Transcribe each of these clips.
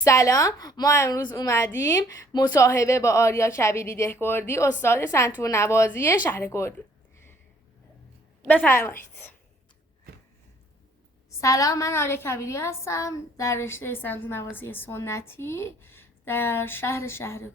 سلام، ما امروز اومدیم مصاحبه با آریا کبیری دهکردی، استاد سنتور نوازی شهر کردی. بفرمایید. سلام، من آریا کبیری هستم در رشته سنتور نوازی سنتی در شهر کردی.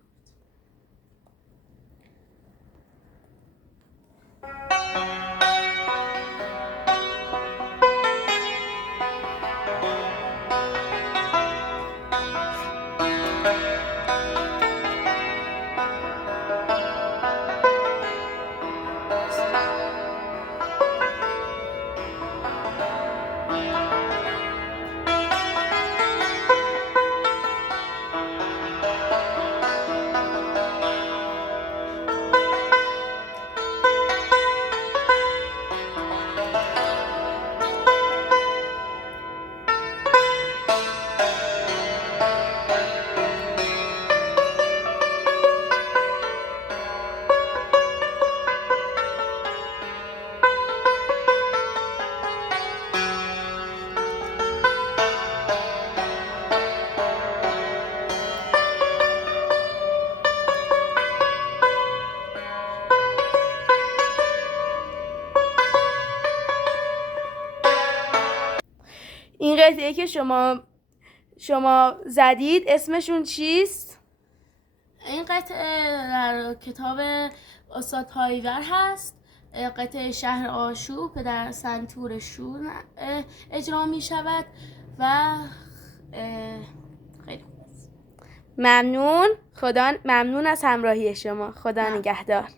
این قطعه که شما زدید اسمشون چیست؟ این قطعه در کتاب استاد پایور هست. قطعه شهر آشوب در سنتور شور اجرا می شود و خیلی خوب است. ممنون از همراهی شما. خدا نگهدار.